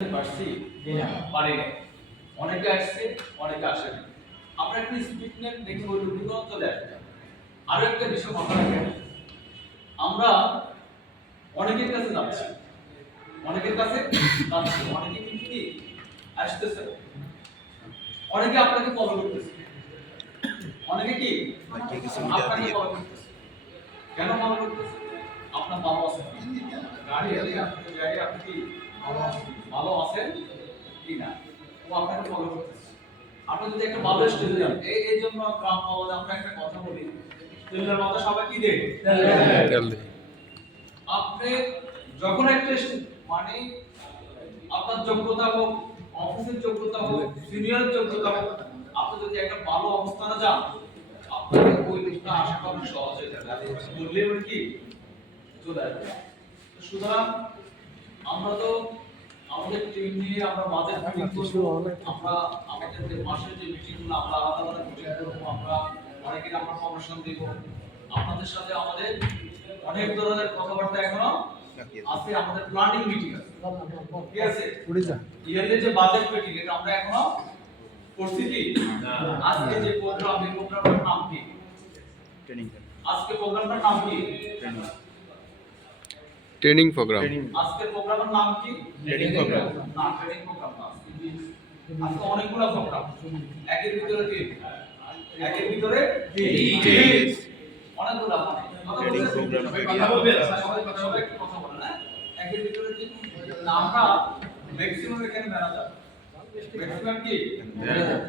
পারছি পারি না, অনেকে আসছে অনেকে আসেনি। আমরা একটু স্পিড নেট দেখি ওই লোকগুলো চলে আসবে। আরো একটা বিষয় মাথায় রাখবেন, আমরা অনেকের কাছে যাচ্ছি, অনেকে কিন্তু কি আসতেছে, অনেকে আপনাকে ফলো করতেছে, অনেকে কি আপনাকে ফলো করতেছে। কেন ফলো করতেছে? আপনার ভালো আছে গাড়ি আপনি গাড়ি আপনি কি ভালো আছেন কি না, ও আপনাকে ফলো করতেছে। আপনি যদি একটা ভালো স্টেজে যান, এই জন্য গ্রাম বাংলায় আমরা একটা কথা বলি, তেলের মাথা সবাই কি দেয়, তেল দেয়। আপনি যখন একটা মানে আপনার যোগ্যতা হোক, অফিসের যোগ্যতা হোক, সিনিয়র যোগ্যতা হোক, আপনি যদি একটা ভালো অবস্থানে যান, আপনাকে ওই লোকটা আশা করা সহজ হয়ে যাবে। বললে কি চলে আসবে। সুতরাং আমরা তো আমাদের টিম নিয়ে আমরা বাজেট মিটিং করব, আমরা আমাদের যে মাসের যে মিটিংগুলো আমরা আলাদা আলাদা মিটিং করব, আমরা অনেকের আমরা প্রমোশন দেব। আপনাদের সাথে আমাদের অনেক ধরনের কথাবার্তা এখনো আছে, আমাদের প্ল্যানিং মিটিং আছে, ঠিক আছে? ইয়ারলি যে বাজেট মিটিং এটা আমরা এখনো করছি কি না। আজকে যে প্রোগ্রাম, এই প্রোগ্রামটার নাম কি? ট্রেনিং। আজকে প্রোগ্রামটার নাম কি? Training program. আজকের প্রোগ্রামের নাম কি? Training program. না, ট্রেনিং প্রোগ্রাম না। আজকে অনেকগুলো প্রোগ্রাম, একের ভিতরে তিন, একের ভিতরে তিন, অনেকগুলো ট্রেনিং প্রোগ্রাম। সবাই কথা বলে না, একের ভিতরে তিন। আমরা ম্যাক্সিমাম এখানে ম্যানেজার, ম্যাক্সিমাম কি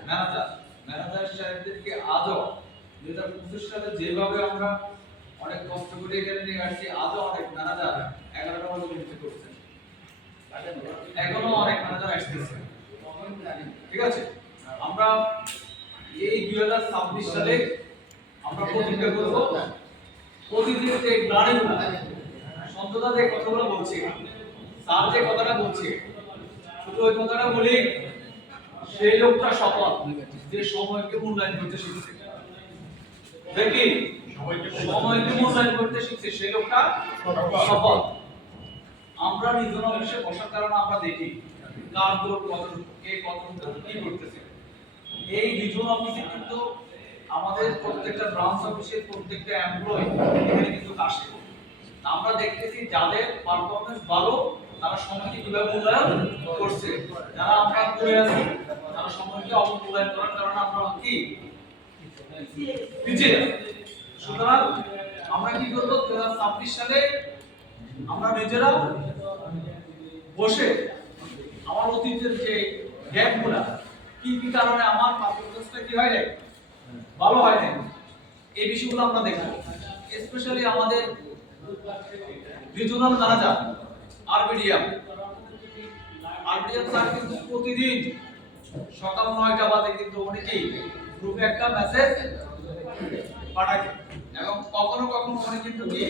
ম্যানেজার সাহেবদেরকে আজও 2025 সালে যেভাবে আমরা অনেক কষ্ট করে এখানে নিয়ে আসছি, আজও অনেক ম্যানেজার 11টা বছর নিতে করছে, এখনো অনেক ম্যানেজার আসতেছে, ঠিক আছে? আমরা এই 2026 সালে আমরা প্রতিজ্ঞা করব, প্রতিদিন যে প্ল্যানিংগুলো সন্ততা যে কথাগুলো বলছি, স্যার যে কথাটা বলছি, শুধু ওই কথাটা বলি, সেই লোকটা সফল যে সময়কে মূল্যায়ন করতে শিখছে। দেখি সময়কে মূল্যায়ন করতে শিখছে, সেই লোকটা সফল। আমরা নিজন অফিসে বসার কারণে আমরা দেখি কার দৌড় কত, কে কত কি করতেছে। এই নিজন অফিসে কিন্তু আমাদের প্রত্যেকটা ব্রাঞ্চ অফিসের প্রত্যেকটা এমপ্লয়ি এখানে কিন্তু আসে। আমরা দেখতেছি যাদের পারফরম্যান্স ভালো তারা সময়কে কিভাবে মূল্যায়ন করছে, যারা আমরা করে আছি তারা সময়কে অবমূল্যায়ন করার কারণে আমরা কি পিছিয়ে আছি। সুতরাং আমরা কি করব, 2026 সালে আমরা নিজেরা বসে আমার অতীতের যে গ্যাপগুলো, কি কি কারণে আমার পারফরম্যান্সটা কি হয় নাই, ভালো হয় নাই, এই বিষয়গুলো আমরা দেখব। স্পেশালি আমাদের রিজিওনাল ম্যানেজার আরবিডিএম স্যার কিন্তু প্রতিদিন সকাল 9টা বাজে কিন্তু অনেকেই গ্রুপে একটা মেসেজ পাঠায়, এবং কখনো কখনো উনি কিন্তু কি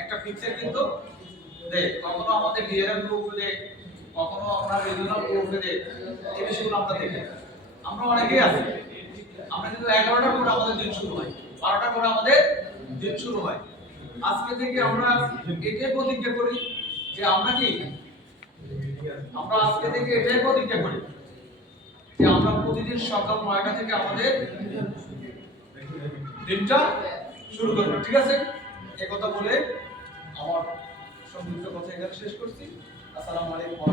একটা পিকচার কিন্তু দেয়, কখনো আমাদের ডিআরএম গ্রুপে দেয়, কখনো আমরা রিজিওনাল গ্রুপে দেয়। এই বিষয়গুলো আমরা দেখি, আমরা অনেকেই আছি, আমরা কিন্তু 11টার পরে আমাদের দিন শুরু হয়, 12টার পরে আমাদের দিন শুরু হয়। আজকে থেকে আমরা এটাই প্রতিজ্ঞা করি যে আমরা আজকে থেকে এটাই প্রতিজ্ঞা করি যে আমরা প্রতিদিন সকাল 9টা থেকে আমাদের দিনটা শুরু করব, ঠিক আছে? এই কথা বলে আমার সংক্ষিপ্ত কথা এখানে শেষ করছি। আসসালামু আলাইকুম।